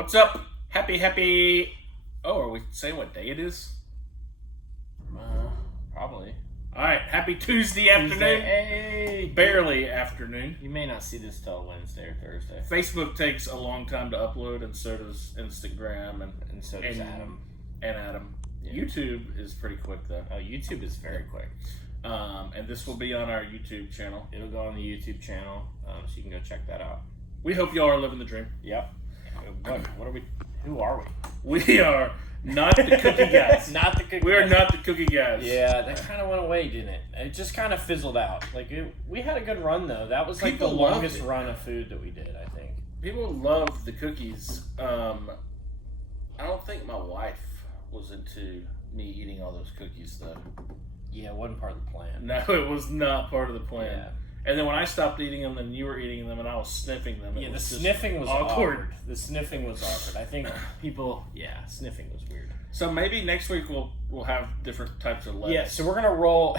What's up? Happy. Oh, are we saying what day it is? Probably. All right, happy Tuesday afternoon. Hey. Barely afternoon. You may not see this till Wednesday or Thursday. Facebook takes a long time to upload, and so does Instagram, And so does Adam. And Adam. Yeah. YouTube is pretty quick though. Oh, YouTube is very quick. And this will be on our YouTube channel. It'll go on the YouTube channel, so you can go check that out. We hope y'all are living the dream. Yep. What are we? Who are we? We are not the cookie guys. Not the cookie. We are guys. not the cookie guys. Yeah, that kind of went away, didn't it? It just kind of fizzled out. We had a good run though. That was like People the loved longest it. run of food that we did, I think. People love the cookies. I don't think my wife was into me eating all those cookies though. Yeah, it wasn't part of the plan. No, it was not part of the plan. Yeah. And then when I stopped eating them, then you were eating them, and I was sniffing them. It Yeah, the was just sniffing was awkward. awkward. The sniffing was awkward. I think sniffing was weird. So maybe next week we'll have different types of lettuce. Yeah, so we're gonna roll.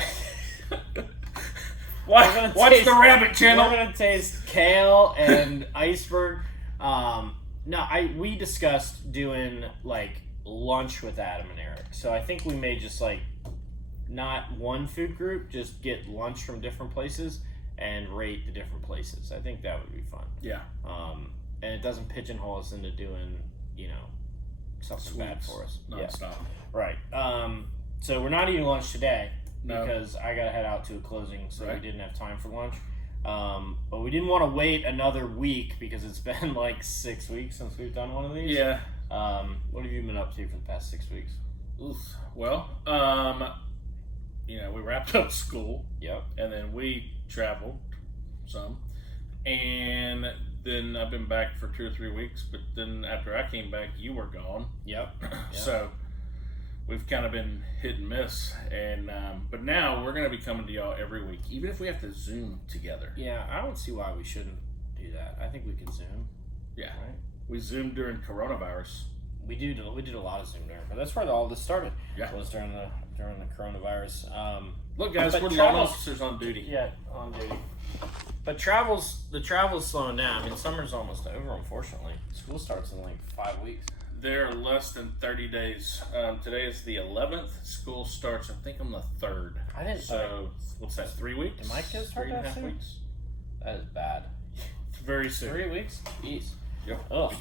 Watch the Rabbit channel. We're gonna taste kale and iceberg. We discussed doing like lunch with Adam and Eric. So I think we may just like not one food group, just get lunch from different places and rate the different places. I think that would be fun. Yeah. And it doesn't pigeonhole us into doing, something bad for us. Nonstop. Yeah. Right. So we're not eating lunch today No. because I got to head out to a closing, so Right. we didn't have time for lunch. But we didn't want to wait another week because it's been like 6 weeks since we've done one of these. Yeah. What have you been up to for the past 6 weeks? Oof. Well, we wrapped up school. Yep. And then we traveled some, and then I've been back for 2 or 3 weeks. But then after I came back, you were gone. Yep. So we've kind of been hit and miss. And but now we're going to be coming to y'all every week, even if we have to Zoom together. Yeah, I don't see why we shouldn't do that. I think we can Zoom. Yeah, Right. we Zoomed during coronavirus. We did a lot of Zoom there, but that's where all this started. Yeah. Was during the coronavirus. Look, guys, But we're law travels- officers on duty. Yeah, on duty. But the travel's slowing down. I mean, summer's almost over, unfortunately. School starts in like 5 weeks. They're less than 30 days. Today is the 11th. School starts, I think, on the 3rd. I didn't. So what's that? 3 weeks? Did my kids start 3.5 that soon? weeks? That is bad. It's very soon. 3 weeks? Jeez. Yep. Ugh.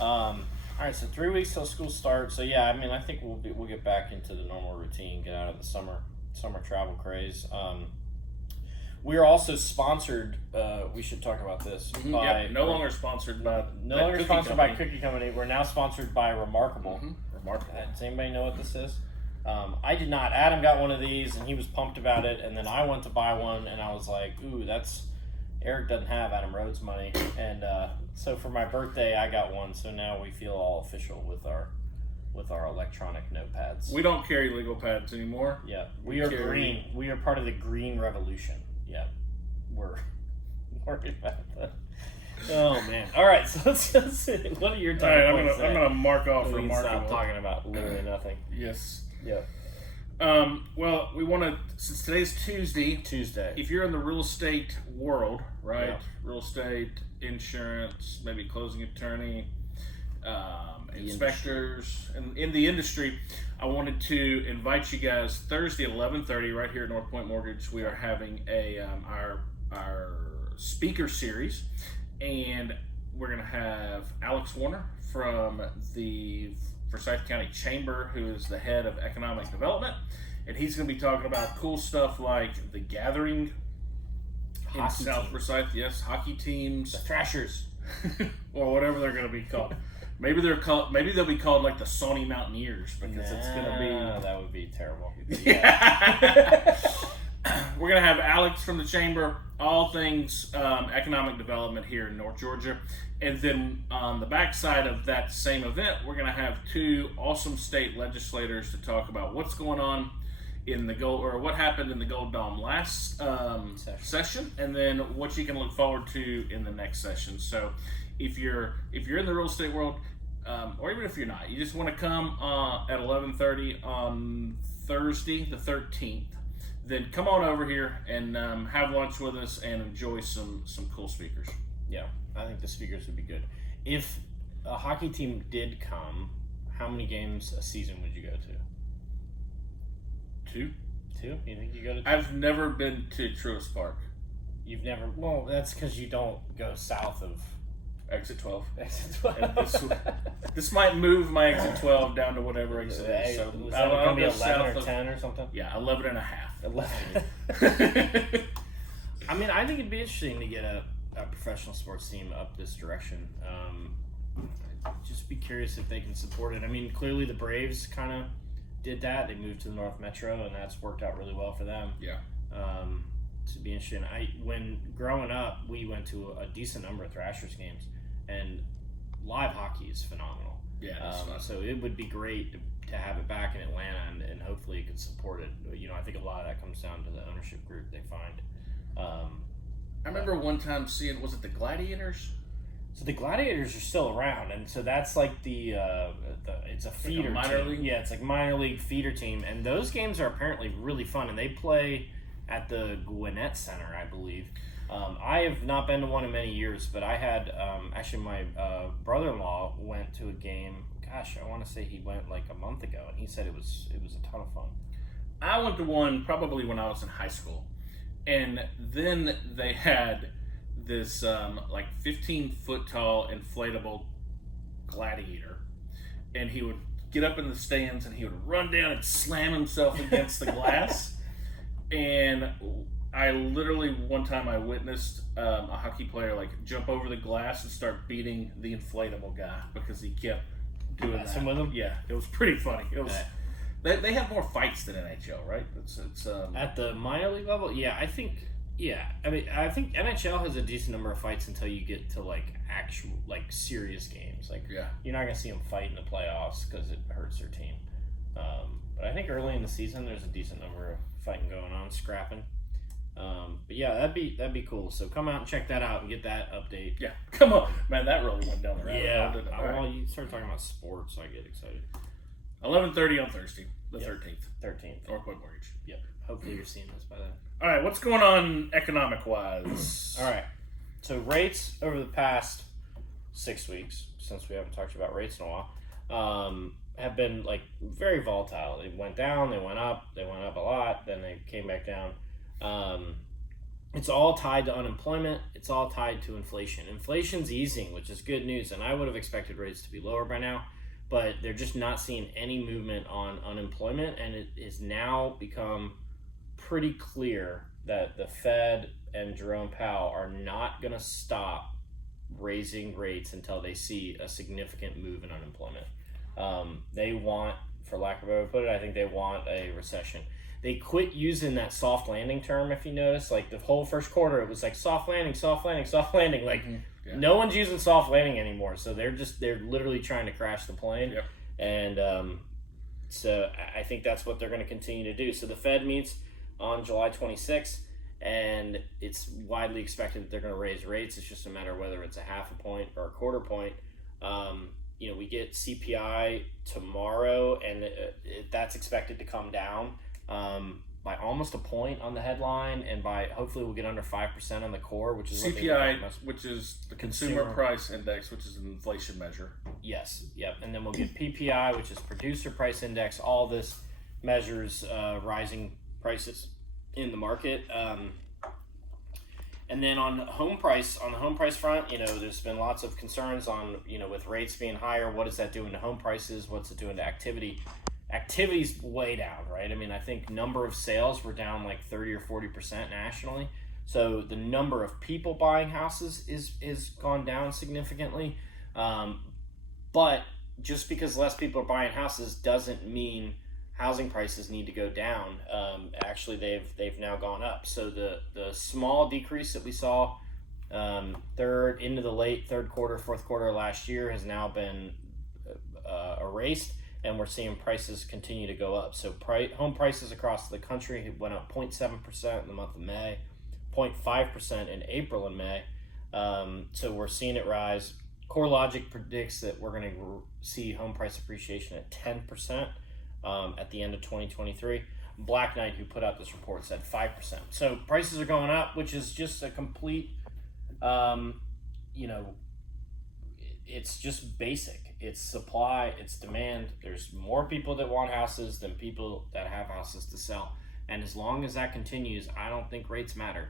All right, so 3 weeks till school starts. So yeah, I mean, I think we'll get back into the normal routine, get out of the summer travel craze. We are also sponsored. We should talk about this. By, No longer sponsored by. No that longer cookie sponsored company. by Cookie Company. We're now sponsored by Remarkable. Remarkable. Does anybody know what this is? I did not. Adam got one of these, and he was pumped about it. And then I went to buy one, and I was like, "Ooh, Eric doesn't have Adam Rhodes money." And so for my birthday, I got one. So now we feel all official with our electronic notepads. We don't carry legal pads anymore. Yeah, we are carry- green. We are part of the green revolution. Yeah, we're worried about that. Oh man! All right, so let's what are your All top right, points? I'm gonna mark off We can stop Remarkable. talking about literally nothing. Yes. Yep. Well, we want to, since today's Tuesday, Tuesday. if you're in the real estate world, right? Yeah. Real estate, insurance, maybe closing attorney, inspectors, and in the industry, I wanted to invite you guys Thursday 11:30 right here at North Point Mortgage. We are having our speaker series, and we're gonna have Alex Warner from the Forsyth County Chamber, who is the head of economic development, and he's going to be talking about cool stuff like the Gathering in Hockey South team. Forsyth. Yes, hockey teams, The Thrashers. or whatever they're going to be called. Maybe they'll be called like the Sawney Mountaineers because it's going to be. That would be terrible. Yeah. We're going to have Alex from the Chamber, all things economic development here in North Georgia. And then on the backside of that same event, we're going to have 2 awesome state legislators to talk about what's going on in the what happened in the Gold Dome last session, and then what you can look forward to in the next session. So if you're in the real estate world, or even if you're not, you just want to come at 11:30 on Thursday the 13th, then come on over here and have lunch with us and enjoy some cool speakers. Yeah, I think the speakers would be good. If a hockey team did come, how many games a season would you go to? 2. 2? You think you go to 2? I've never been to Truist Park. You've never. Well, that's because you don't go south of Exit 12. exit And 12. this might move my exit 12 down to whatever exit it is. So Was that going to be go 11 south or of- 10 or something? Yeah, 11 and a half. 11. I mean, I think it'd be interesting to get a professional sports team up this direction. Just be curious if they can support it. I mean, clearly the Braves kind of did that. They moved to the North Metro, and that's worked out really well for them. Yeah. To be interesting. When growing up, we went to a decent number of Thrashers games, and live hockey is phenomenal. Yeah, it's fun. So it would be great to have it back in Atlanta, and hopefully it could support it. You know, I think a lot of that comes down to the ownership group they find. I remember one time seeing, was it the Gladiators? So the Gladiators are still around, and so that's like it's a feeder minor team. league? Yeah, it's like minor league feeder team, and those games are apparently really fun, and they play at the Gwinnett Center, I believe. I have not been to one in many years, but I had actually my brother-in-law went to a game. Gosh, I want to say he went like a month ago, and he said it was a ton of fun. I went to one probably when I was in high school, and then they had this like 15-foot tall inflatable gladiator, and he would get up in the stands and he would run down and slam himself against the glass. And I literally one time I witnessed a hockey player like jump over the glass and start beating the inflatable guy because he kept doing Messing that. with him? Yeah, it was pretty funny. It was. They have more fights than NHL, right? It's At the minor league level, yeah, I think. Yeah, I mean, I think NHL has a decent number of fights until you get to like actual, like serious games. Like, yeah. you're not gonna see them fight in the playoffs because it hurts their team. But I think early in the season, there's a decent number of fighting going on, scrapping. But yeah, that'd be cool. So come out and check that out and get that update. Yeah, come on, man, that really went down the rabbit Yeah. hole, didn't it? All Well, right. you start talking about sports, I get excited. 11:30 on Thursday, the Yep. 13th. 13th. North Point Mortgage. Yep. Hopefully you're seeing this by then. All right, what's going on economic wise? All right. So rates over the past 6 weeks, since we haven't talked about rates in a while, have been like very volatile. They went down, they went up a lot, then they came back down. It's all tied to unemployment. It's all tied to inflation. Inflation's easing, which is good news, and I would have expected rates to be lower by now, but they're just not seeing any movement on unemployment, and it has now become pretty clear that the Fed and Jerome Powell are not going to stop raising rates until they see a significant move in unemployment. They want, for lack of a better put it, I think they want a recession. They quit using that soft landing term, if you notice. Like the whole first quarter, it was like soft landing, soft landing, soft landing. Like Yeah. no one's using soft landing anymore. So they're literally trying to crash the plane. Yep. And so I think that's what they're going to continue to do. So the Fed meets on July 26th, and it's widely expected that they're going to raise rates. It's just a matter of whether it's a half a point or a quarter point. We get CPI tomorrow, and that's expected to come down by almost a point on the headline, and by hopefully we'll get under 5% on the core, which is what they CPI, must- which is the Consumer Price Index, which is an inflation measure. Yes, yep, and then we'll get PPI, which is Producer Price Index. All this measures rising prices in the market. And then on the home price front, there's been lots of concerns on, with rates being higher, what is that doing to home prices? What's it doing to activity? Activity's way down, right? I mean, I think number of sales were down like 30 or 40% nationally. So the number of people buying houses is gone down significantly. But just because less people are buying houses doesn't mean housing prices need to go down. Actually, they've now gone up. So the small decrease that we saw into the late third quarter, fourth quarter last year has now been erased, and we're seeing prices continue to go up. So home prices across the country went up 0.7% in the month of May, 0.5% in April and May. So we're seeing it rise. CoreLogic predicts that we're going to see home price appreciation at 10%. At the end of 2023. Black Knight, who put out this report, said 5%. So prices are going up, which is just a complete, it's just basic. It's supply, it's demand. There's more people that want houses than people that have houses to sell. And as long as that continues, I don't think rates matter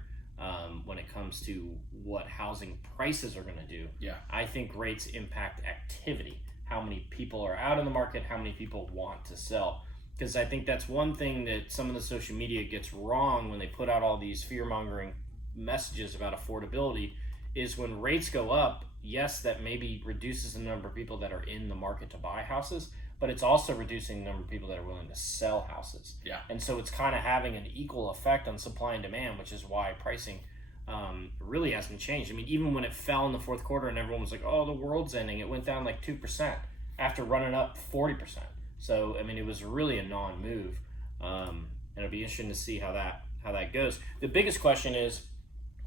when it comes to what housing prices are going to do. Yeah. I think rates impact activity, how many people are out in the market, how many people want to sell. Because I think that's one thing that some of the social media gets wrong when they put out all these fear-mongering messages about affordability, is when rates go up, yes, that maybe reduces the number of people that are in the market to buy houses, but it's also reducing the number of people that are willing to sell houses. Yeah. And so it's kind of having an equal effect on supply and demand, which is why pricing really hasn't changed. I mean, even when it fell in the fourth quarter and everyone was like, oh, the world's ending, it went down like 2% after running up 40%. So, I mean, it was really a non-move. And it'll be interesting to see how that goes. The biggest question is,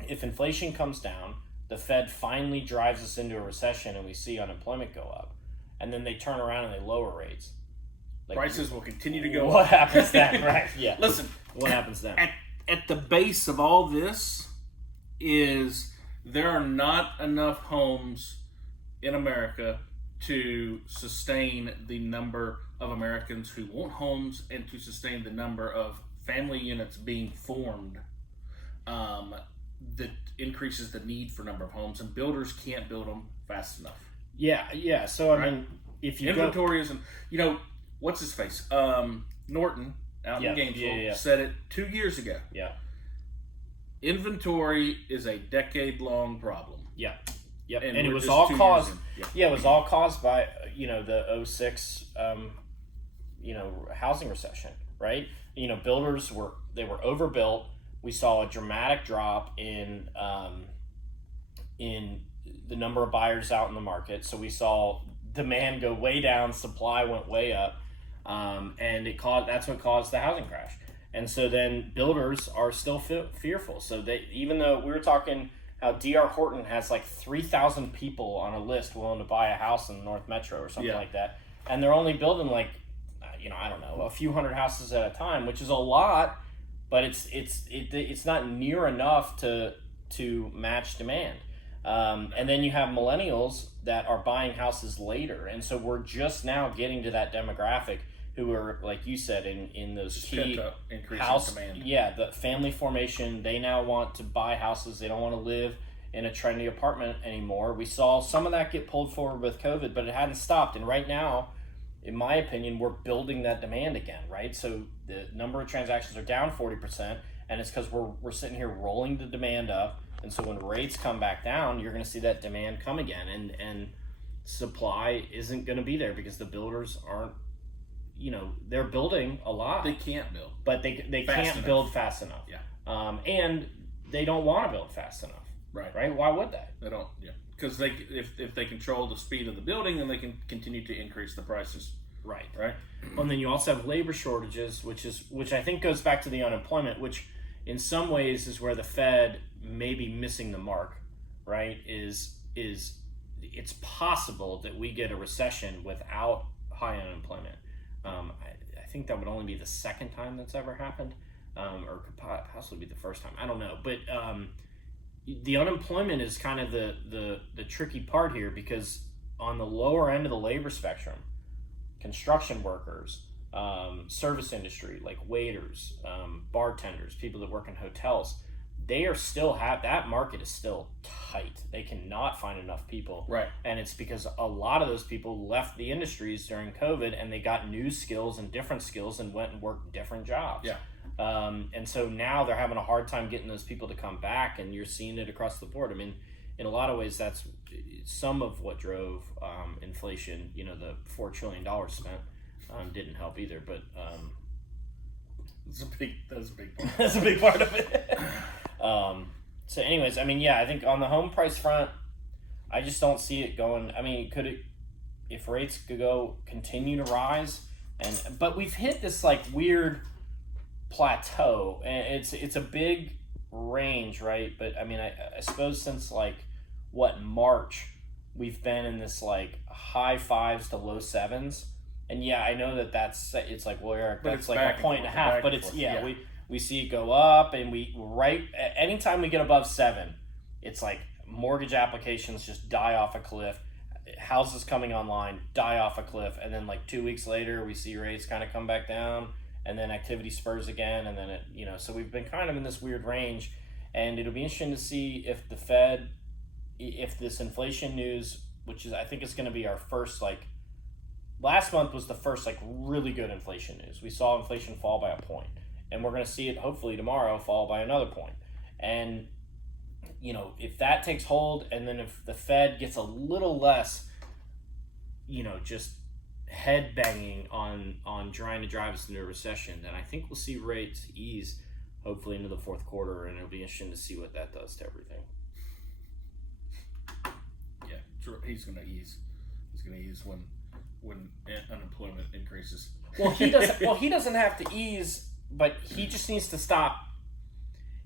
if inflation comes down, the Fed finally drives us into a recession and we see unemployment go up, and then they turn around and they lower rates. Like, prices will continue to go what up. happens then? Right. Yeah. Listen, What happens then? At the base of all this is there are not enough homes in America to sustain the number of Americans who want homes and to sustain the number of family units being formed that increases the need for number of homes, and builders can't build them fast enough. Yeah. So, I mean, if you inventory isn't, what's his face? Norton out in Gainesville said it 2 years ago. Yeah. Inventory is a decade-long problem. Yeah. Yep. And it we're was just all 2 caused. years in. Yeah, it was all caused by the 06 housing recession, right? Builders were overbuilt. We saw a dramatic drop in the number of buyers out in the market. So we saw demand go way down, supply went way up, and that's what caused the housing crash. And so then builders are still fearful. So even though we were talking how D.R. Horton has like 3,000 people on a list willing to buy a house in the North Metro or something like that, and they're only building like, I don't know, a few hundred houses at a time, which is a lot, but it's not near enough to match demand. And then you have millennials that are buying houses later, and so we're just now getting to that demographic who are, like you said, in those key house demand. Yeah, the family formation. They now want to buy houses. They don't want to live in a trendy apartment anymore. We saw some of that get pulled forward with COVID, but it hadn't stopped. And right now, in my opinion, we're building that demand again, right? So the number of transactions are down 40%, and it's because we're sitting here rolling the demand up. And so when rates come back down, you're going to see that demand come again, and supply isn't going to be there because the builders aren't. They're building a lot. They can't build, but they can't build fast enough. Yeah. And they don't want to build fast enough. Right. Why would they? They don't. Yeah. Because if they control the speed of the building, then they can continue to increase the prices. Right. Right. And then you also have labor shortages, which I think goes back to the unemployment, which in some ways is where the Fed may be missing the mark. Right. Is it's possible that we get a recession without high unemployment. I think that would only be the second time that's ever happened, or could possibly be the first time. I don't know, but the unemployment is kind of the tricky part here, because on the lower end of the labor spectrum, construction workers, service industry like waiters, bartenders, people that work in hotels, they are still that market is still tight. They cannot find enough people. Right. And it's because a lot of those people left the industries during COVID and they got new skills and different skills and went and worked different jobs. Yeah. And so now they're having a hard time getting those people to come back, and you're seeing it across the board. I mean, in a lot of ways, that's some of what drove inflation. The $4 trillion spent didn't help either, but that was a big part. That's a big part of it. So anyways, I mean, I think on the home price front, I just don't see it going. I mean, if rates could continue to rise, but we've hit this like weird plateau, and it's a big range, right? But I mean, I suppose since like March, we've been in this like high 5s to low 7s, and I know it's like, well, Eric, that's like a point and a half, but it's we see it go up, and anytime we get above 7, it's like mortgage applications just die off a cliff. houses coming online die off a cliff, and then like 2 weeks later we see rates kind of come back down, and then activity spurs again, and then it, so we've been kind of in this weird range, and it'll be interesting to see if the Fed, if this inflation news, which is I think is going to be our first, like last month was the first like really good inflation news. We saw inflation fall by a point, and we're going to see it hopefully tomorrow fall by another point. And if that takes hold, and then if the Fed gets a little less, just head banging on trying to drive us into a recession, then I think we'll see rates ease hopefully into the fourth quarter, and it'll be interesting to see what that does to everything. Yeah, he's going to ease. He's going to ease when unemployment increases. Well, he doesn't. Well, he doesn't have to ease, but he just needs to stop.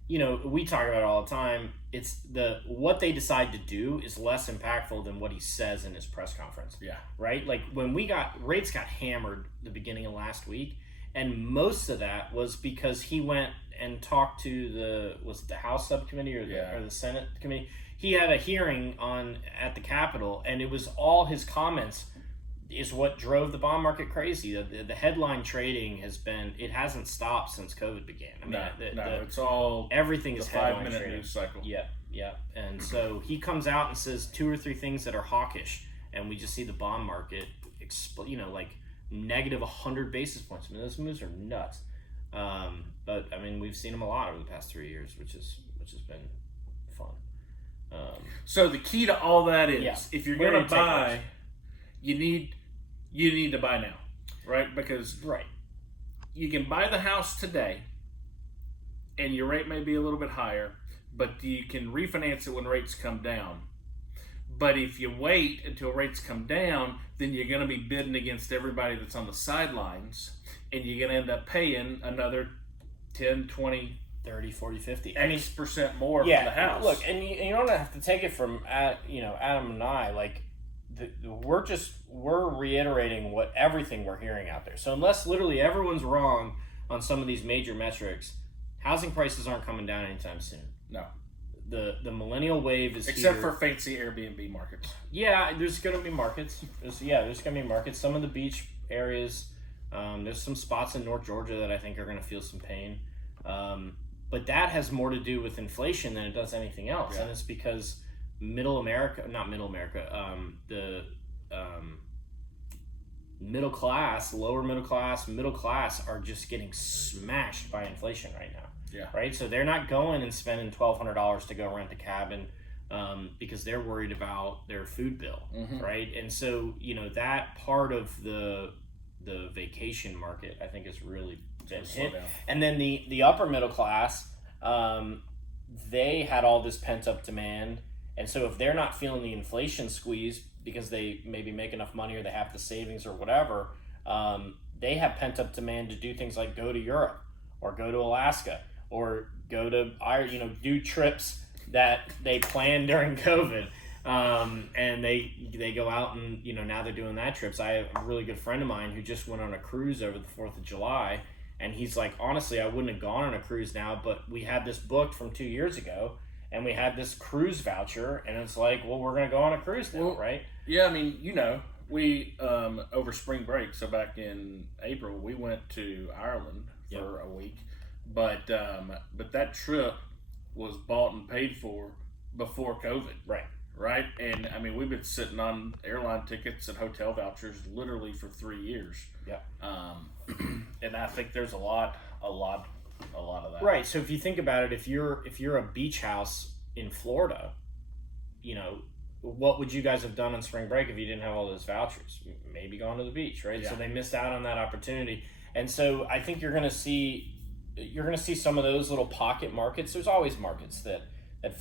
We talk about it all the time. It's what they decide to do is less impactful than what he says in his press conference. Yeah. Right? Like when rates got hammered the beginning of last week, and most of that was because he went and talked to the House subcommittee or the Senate committee. He had a hearing at the Capitol, and it was all his comments is what drove the bond market crazy. The headline trading hasn't stopped since COVID began. I mean, it's all everything is headline 5-minute trading. news cycle. Yeah. And so he comes out and says 2 or 3 things that are hawkish, and we just see the bond market explode. Like negative 100 basis points. I mean, those moves are nuts. But I mean, we've seen them a lot over the past 3 years, which has been fun. So the key to all that is, if you're going to buy, you need to buy now, right? Because you can buy the house today, and your rate may be a little bit higher, but you can refinance it when rates come down. But if you wait until rates come down, then you're going to be bidding against everybody that's on the sidelines, and you're going to end up paying another 10, 20, 30, 40, 50. X% more for the house. Look, and you don't have to take it from Adam and I. Like we're reiterating everything we're hearing out there. So unless literally everyone's wrong on some of these major metrics, housing prices aren't coming down anytime soon. No. The millennial wave is except here. for fancy Airbnb markets. Yeah, there's going to be markets. There's going to be markets. Some of the beach areas. There's some spots in North Georgia that I think are going to feel some pain. But that has more to do with inflation than it does anything else. Yeah. And it's because middle class, lower middle class are just getting smashed by inflation right now. Yeah. Right? So they're not going and spending $1,200 to go rent a cabin because they're worried about their food bill. Mm-hmm. Right? And so, that part of the vacation market, I think, is really been hit. And then the upper middle class, they had all this pent up demand, and so if they're not feeling the inflation squeeze because they maybe make enough money or they have the savings or whatever, they have pent up demand to do things like go to Europe or go to Alaska or go to do trips that they planned during COVID. And they go out and now they're doing that trips. I have a really good friend of mine who just went on a cruise over the 4th of July. And he's like, honestly, I wouldn't have gone on a cruise now, but we had this booked from 2 years ago, and we had this cruise voucher, and it's like, well, we're going to go on a cruise now, right? Yeah, I mean, we, over spring break, so back in April, we went to Ireland for a week, but that trip was bought and paid for before COVID. Right? And, I mean, we've been sitting on airline tickets and hotel vouchers literally for 3 years. Yeah. And I think there's a lot of that. Right. So if you think about it, if you're a beach house in Florida, what would you guys have done on spring break if you didn't have all those vouchers? Maybe gone to the beach, right? Yeah. So they missed out on that opportunity. And so I think you're going to see some of those little pocket markets. There's always markets that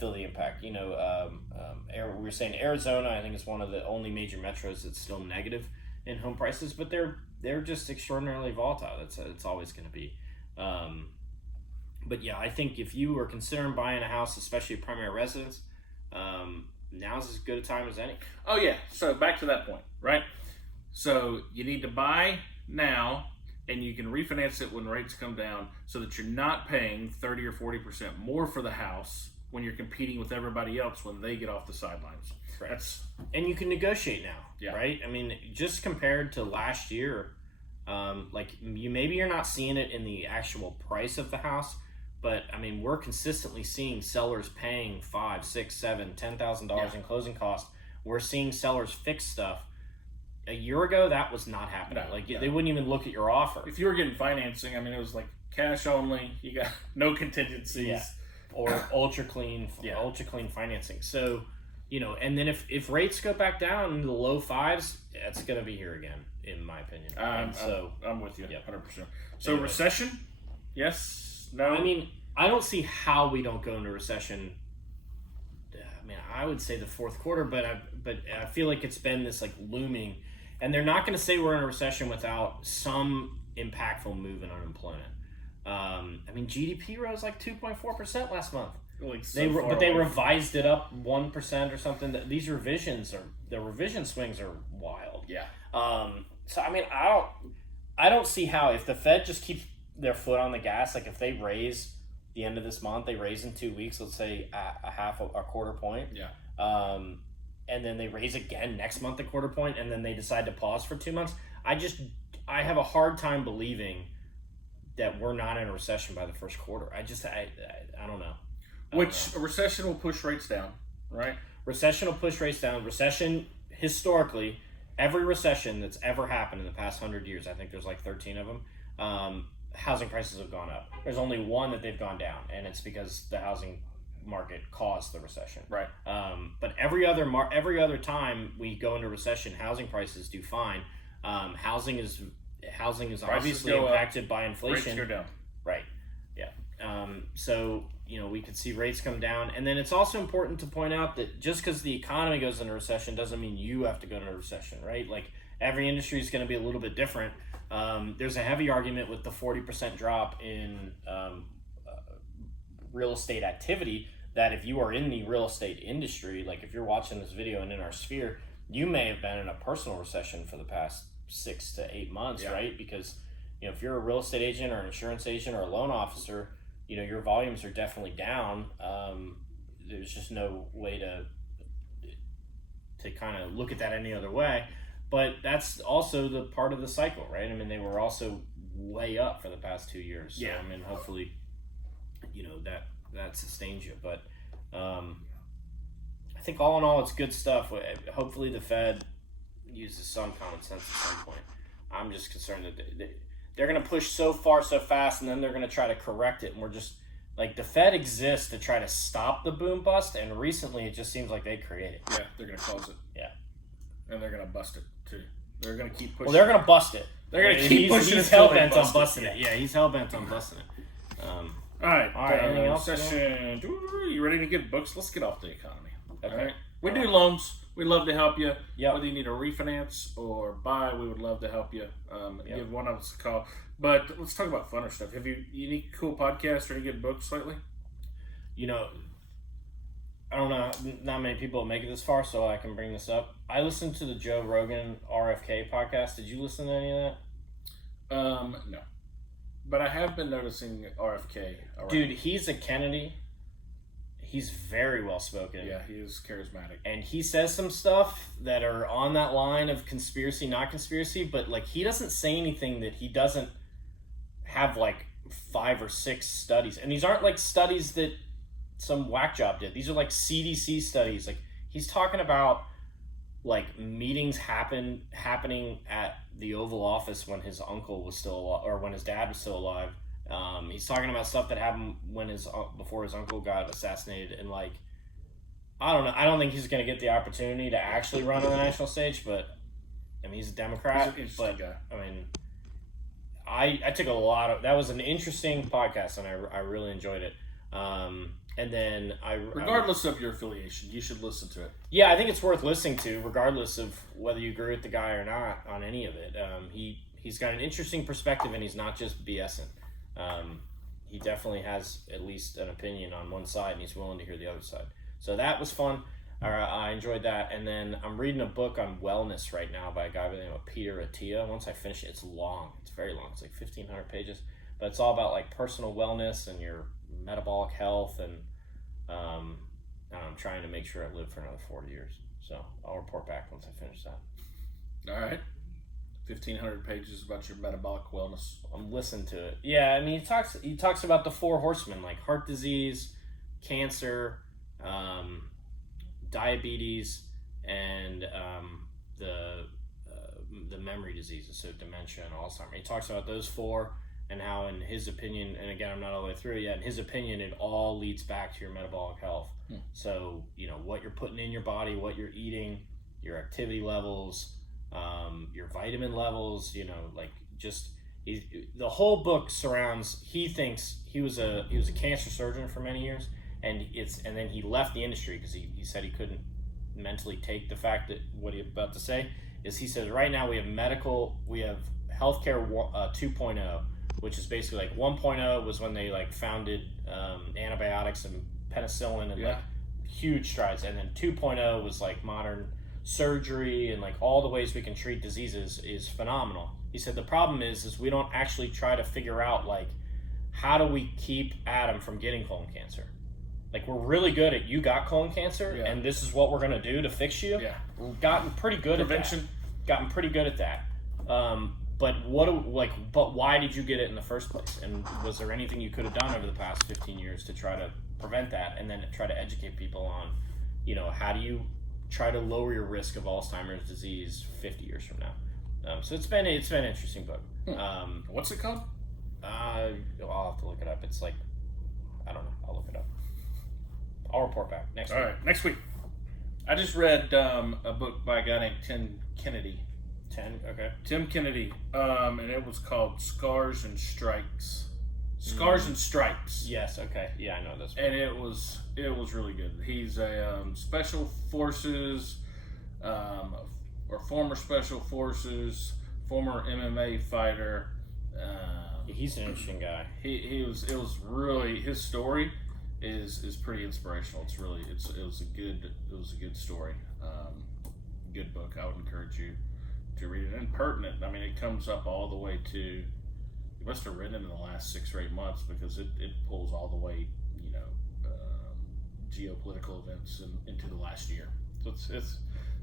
feel the impact. We were saying Arizona, I think, is one of the only major metros that's still negative in home prices, but they're just extraordinarily volatile. It's always going to be. But yeah, I think if you are considering buying a house, especially a primary residence, now's as good a time as any. Oh yeah. So back to that point, right? So you need to buy now, and you can refinance it when rates come down, so that you're not paying 30 or 40% more for the house when you're competing with everybody else when they get off the sidelines. Right. That's And you can negotiate now, Yeah. right? I mean, just compared to last year, like you're not seeing it in the actual price of the house, but I mean, we're consistently seeing sellers paying $5, $6, $7, $10,000 in closing costs. We're seeing sellers fix stuff. A year ago, that was not happening. No. They wouldn't even look at your offer. if you were getting financing, I mean, it was like cash only. You got no contingencies. Yeah. Or ultra clean financing. So, and then if rates go back down into the low fives, it's going to be here again, in my opinion. I'm with you, Yep. 100%. So Anyway. recession? Yes? No? I mean, I don't see how we don't go into recession. I mean, I would say the fourth quarter, but I feel like it's been this like looming, and they're not going to say we're in a recession without some impactful move in unemployment. I mean, GDP rose like 2.4% last month. like so They far away. revised it up 1% or something. These revisions the revision swings are wild. Yeah. So I mean, I don't see how, if the Fed just keeps their foot on the gas, like if they raise the end of this month, they raise in 2 weeks, let's say a quarter point. Yeah. And then they raise again next month a quarter point, and then they decide to pause for 2 months. I have a hard time believing that we're not in a recession by the first quarter. I don't know. A recession will push rates down, right? Recession will push rates down. Recession, historically, every recession that's ever happened in the past 100 years, I think there's like 13 of them, housing prices have gone up. There's only one that they've gone down, and it's because the housing market caused the recession. Right. But every other time we go into recession, housing prices do fine. Housing is obviously go up, impacted by inflation. Rates go down. Right. Yeah. So, we could see rates come down. And then it's also important to point out that just because the economy goes into recession doesn't mean you have to go into a recession, right? Like, every industry is going to be a little bit different. There's a heavy argument with the 40% drop in real estate activity that if you are in the real estate industry, like if you're watching this video and in our sphere, you may have been in a personal recession for the past 6 to 8 months, right? Because if you're a real estate agent or an insurance agent or a loan officer, your volumes are definitely down. There's just no way to kind of look at that any other way. But that's also the part of the cycle, right? I mean, they were also way up for the past 2 years. So, I mean, hopefully, that sustains you. But I think all in all, it's good stuff. Hopefully the Fed uses some common sense at some point. I'm just concerned that they're going to push so far so fast, and then they're going to try to correct it. And we're just like, the Fed exists to try to stop the boom bust, and recently it just seems like they create it. Yeah, they're going to cause it. Yeah. And they're going to bust it, too. They're going to keep pushing. Well, they're going to bust it. They're going to keep pushing it. He's hell-bent on busting it. Yeah, he's hell-bent on busting it. All right. Anything else? Session. You ready to get books? Let's get off the economy. Okay. All right. We do loans. We'd love to help you. Yep. Whether you need a refinance or buy, we would love to help you. Yep. Give one of us a call. But let's talk about funner stuff. Have you any cool podcasts or any good books lately? I don't know. Not many people make it this far, so I can bring this up. I listened to the Joe Rogan RFK podcast. Did you listen to any of that? No. But I have been noticing RFK around. Dude, he's a Kennedy. He's very well spoken. Yeah, he is charismatic. And he says some stuff that are on that line of conspiracy, not conspiracy, but like he doesn't say anything that he doesn't have like 5 or 6 studies. And these aren't like studies that some whack job did. These are like CDC studies. Like he's talking about like meetings happening at the Oval Office when his uncle was still alive, or when his dad was still alive. He's talking about stuff that happened when before his uncle got assassinated, and like I don't know. I don't think he's going to get the opportunity to actually run on the national stage, but I mean he's a Democrat. He's an interesting guy. I mean, I took a lot of that was an interesting podcast, and I really enjoyed it. And then regardless of your affiliation, you should listen to it. Yeah, I think it's worth listening to, regardless of whether you agree with the guy or not on any of it. He's got an interesting perspective, and he's not just BSing. He definitely has at least an opinion on one side, and he's willing to hear the other side. So that was fun. I enjoyed that. And then I'm reading a book on wellness right now by a guy by the name of Peter Attia. Once I finish it, it's long. It's very long. It's like 1,500 pages. But it's all about like personal wellness and your metabolic health, and And I'm trying to make sure I live for another 40 years. So I'll report back once I finish that. All right. 1,500 pages about your metabolic wellness. I'm listening to it. Yeah, I mean, he talks about the 4 horsemen, like heart disease, cancer, diabetes, and the memory diseases, so dementia and Alzheimer's. He talks about those 4 and how, in his opinion, and again, I'm not all the way through it yet, in his opinion, it all leads back to your metabolic health. So, what you're putting in your body, what you're eating, your activity levels, your vitamin levels, the whole book surrounds. He thinks he was a cancer surgeon for many years, and then he left the industry because he said he couldn't mentally take the fact that what he's about to say is, he says right now we have healthcare 2.0, which is basically like 1.0 was when they founded antibiotics and penicillin and huge strides, and then 2.0 was modern surgery and all the ways we can treat diseases is phenomenal. He said the problem is we don't actually try to figure out how do we keep Adam from getting colon cancer. We're really good at, you got colon cancer and this is what we're going to do to fix you. We've gotten pretty good at that. But but why did you get it in the first place? And was there anything you could have done over the past 15 years to try to prevent that, and then try to educate people on, how do you try to lower your risk of Alzheimer's disease 50 years from now? So it's been an interesting book. What's it called? I'll have to look it up. It's I don't know. I'll look it up. I'll report back next week. All right, next week. I just read a book by a guy named Tim Kennedy. Tim Kennedy, and it was called Scars and Stripes. Scars and Stripes. Yes. Okay. Yeah, I know this one. And it was really good. He's a special forces, or former special forces, former MMA fighter. He's an interesting guy. It was really, his story is pretty inspirational. It was a good story. Good book. I would encourage you to read it, and pertinent. I mean, it comes up all the way to, you must have written it in the last 6 or 8 months, because it pulls all the way, geopolitical events into the last year. So it's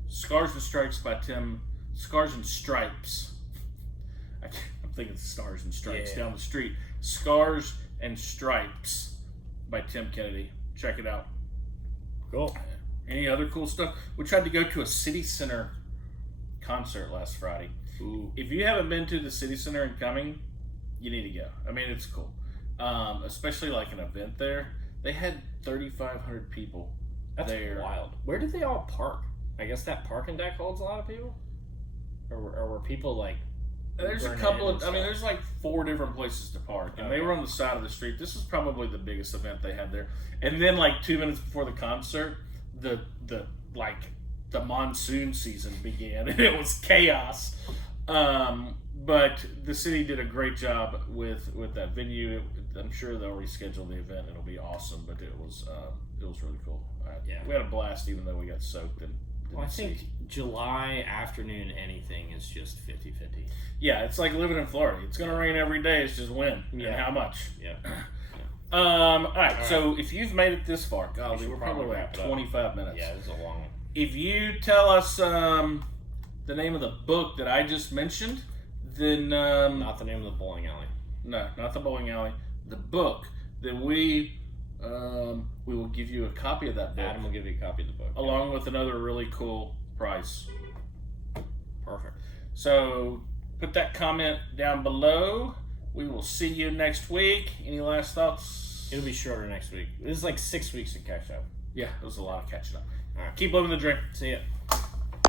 Scars and Stripes by Tim. Scars and Stripes. I'm thinking Stars and Stripes down the street. Scars and Stripes by Tim Kennedy. Check it out. Cool. Any other cool stuff? We tried to go to a City Center concert last Friday. Ooh. If you haven't been to the City Center in Cumming, you need to go. I mean, it's cool. Especially an event there. They had 3,500 people. That's there. Wild. Where did they all park? I guess that parking deck holds a lot of people? Or were people There's a couple of, there's 4 different places to park, and they were on the side of the street. This is probably the biggest event they had there. And then 2 minutes before the concert, the monsoon season began, and it was chaos. But the city did a great job with that venue. I'm sure they'll reschedule the event. It'll be awesome, but it was really cool. We had a blast, even though we got soaked. And I think July afternoon anything is just 50-50. Yeah, it's like living in Florida. It's going to rain every day. It's just when and how much. Yeah. All right. So if you've made it this far, golly, we're probably 25 minutes. Yeah, this is a long one. If you tell us the name of the book that I just mentioned, then not the name of the bowling alley. No, not the bowling alley. The book. Then we will give you a copy of that book. Adam will give you a copy of the book, along with another really cool price. Perfect. So put that comment down below. We will see you next week. Any last thoughts? It'll be shorter next week. This is 6 weeks to catch up. Yeah, it was a lot of catching up. All right. Keep living the dream. See ya.